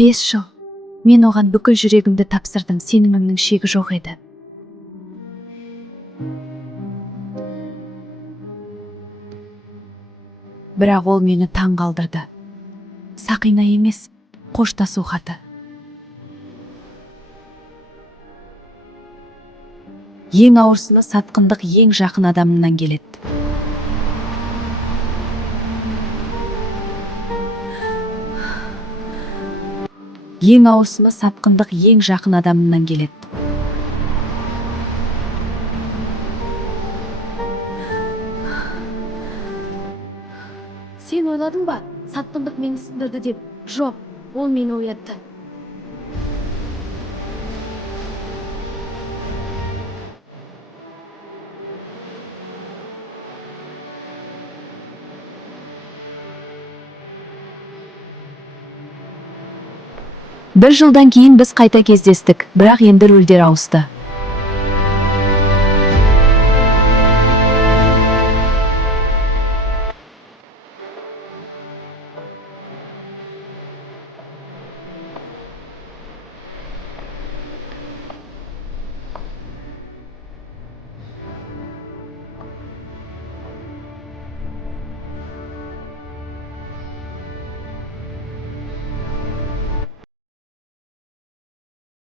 5 жыл. Мен оған бүкіл жүрегімді тапсырдым, сенімімнің шегі жоқ еді. Бірақ ол мені таң қалдырды. Сақина емес, қоштасу хаты. Ең ауырсыны сатқындық ең жақын адамынан келеді. Ең ауырсыны сатқындық ең жақын адамынан келеді. Сен ойладың ба, сатқындық мені сындырды деп? Жоқ, ол мені оятты. Бір жылдан кейін біз қайта кездестік, бірақ енді рөлдер ауысты.